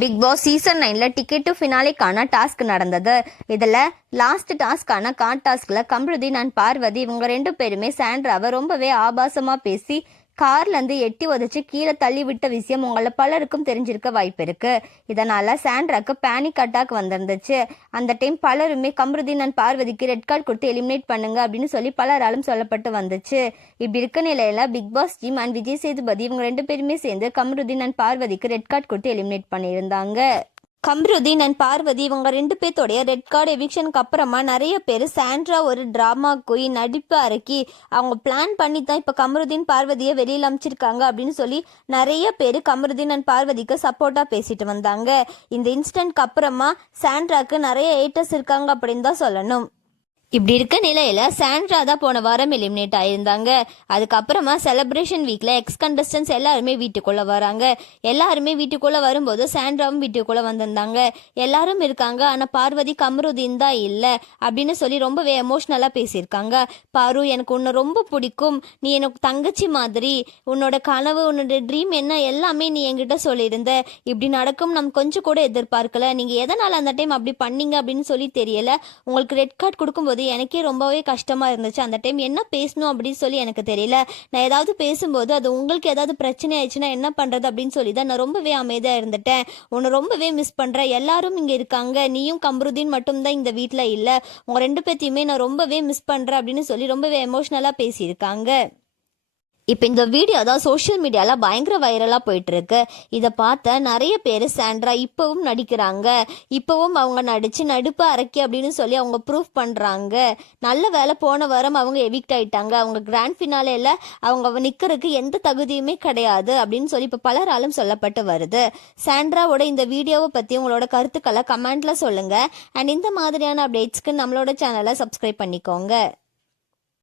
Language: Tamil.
பிக் பாஸ் சீசன் 9ல டிக்கெட் டு ஃபினாலேக்கான டாஸ்க் நடந்தது. இதில் லாஸ்ட் டாஸ்க்கான கார்ட் டாஸ்கில் கம்ருதீன் அண்ட் பார்வதி இவங்க 2 பேருமே சாண்ட்ராவை ரொம்பவே ஆபாசமாக பேசி கார்லேருந்து எட்டி உதச்சி கீழே தள்ளி விட்ட விஷயம் உங்களை பலருக்கும் தெரிஞ்சிருக்க வாய்ப்பு இருக்கு. இதனால சாண்ட்ராக்கு பேனிக் அட்டாக் வந்திருந்துச்சு. அந்த டைம் பலருமே கம்ருதீன் அண்ட் பார்வதிக்கு ரெட் கார்டு கொடுத்து எலிமினேட் பண்ணுங்க அப்படின்னு சொல்லி பலராலும் சொல்லப்பட்டு வந்துச்சு. இப்படி இருக்க நிலையில Bigg Boss team and Vijay Sethupathi இவங்க 2 பேருமே சேர்ந்து கம்ருதீன் அண்ட் பார்வதிக்கு ரெட் கார்டு கொடுத்து எலிமினேட் பண்ணியிருந்தாங்க. கம்ருதீன் அண்ட் பார்வதி இவங்க 2 பேர்த்தோடைய ரெட் கார்டு எவிக்ஷனுக்கு அப்புறமா நிறைய பேர் சாண்ட்ரா ஒரு ட்ராமா குயின் நடிப்பு அரக்கி அவங்க பிளான் பண்ணி தான் இப்போ கம்ருதீன் பார்வதியை வெளியில் அமைச்சிருக்காங்க அப்படின்னு சொல்லி நிறைய பேர் கம்ருதீன் அண்ட் பார்வதிக்கு சப்போர்ட்டாக பேசிட்டு வந்தாங்க. இந்த இன்சிடென்ட்க்கு அப்புறமா சாண்ட்ராக்கு நிறைய ஏட்டர்ஸ் இருக்காங்க அப்படின்னு தான் சொல்லணும். இப்படி இருக்க நிலையில சாண்ட்ரா தான் போன வாரம் எலிமினேட் ஆயிருந்தாங்க. அதுக்கப்புறமா செலிப்ரேஷன் வீக்ல எக்ஸ் கண்டஸ்டன்ஸ் எல்லாருமே வீட்டுக்குள்ள வராங்க. எல்லாருமே வீட்டுக்குள்ள வரும்போது சாண்ட்ராவும் வீட்டுக்குள்ள வந்திருந்தாங்க. எல்லாரும் இருக்காங்க, ஆனா பார்வதி கம்ருதீன் தான் இல்லை அப்படின்னு சொல்லி ரொம்பவே எமோஷ்னலா பேசியிருக்காங்க. பாரு, எனக்கு உன்னை ரொம்ப பிடிக்கும், நீ எனக்கு தங்கச்சி மாதிரி, உன்னோட கனவு உன்னோட ட்ரீம் என்ன எல்லாமே நீ என்கிட்ட சொல்லியிருந்த, இப்படி நடக்கும் நம்ம கொஞ்சம் கூட எதிர்பார்க்கல, நீங்க எதனால அந்த டைம் அப்படி பண்ணீங்க அப்படின்னு சொல்லி தெரியல, உங்களுக்கு ரெட் கார்டு கொடுக்கும்போது எனக்கே ரொம்பவே கஷ்டமா இருந்துச்சு, அந்த டைம் என்ன பேசணும் அப்படின்னு சொல்லி எனக்கு தெரியல, நான் ஏதாவது பேசும்போது அது உங்களுக்கு ஏதாவது பிரச்சனை ஆயிடுச்சுன்னா என்ன பண்றது அப்படின்னு சொல்லி தான் நான் ரொம்பவே அமைதியா இருந்துட்டேன், உன்னை ரொம்பவே மிஸ் பண்றேன், எல்லாரும் இங்க இருக்காங்க, நீயும் கம்ருதீன் மட்டும்தான் இந்த வீட்டுல இல்ல, உங்க 2 பேத்தையுமே நான் ரொம்பவே மிஸ் பண்றேன் அப்படின்னு சொல்லி ரொம்பவே எமோஷனலா பேசியிருக்காங்க. இப்போ இந்த வீடியோ தான் சோஷியல் மீடியாவில் பயங்கர வைரலாக போயிட்டுருக்கு. இதை பார்த்த நிறைய பேர் சாண்ட்ரா இப்போவும் நடிக்கிறாங்க, இப்போவும் அவங்க நடிப்பு அரக்கி அப்படின்னு சொல்லி அவங்க ப்ரூஃப் பண்ணுறாங்க. நல்ல வேலை, போன வாரம் அவங்க எவிக்ட் ஆகிட்டாங்க, அவங்க கிராண்ட் ஃபினாலேயில் அவங்க நிற்கிறதுக்கு எந்த தகுதியுமே கிடையாது அப்படின்னு சொல்லி இப்போ பலராலும் சொல்லப்பட்டு வருது. சாண்ட்ராவோட இந்த வீடியோவை பற்றி உங்களோட கருத்துக்களை கமெண்ட்டில் சொல்லுங்கள். அண்ட் இந்த மாதிரியான அப்டேட்ஸ்க்கு நம்மளோட சேனலை சப்ஸ்கிரைப் பண்ணிக்கோங்க.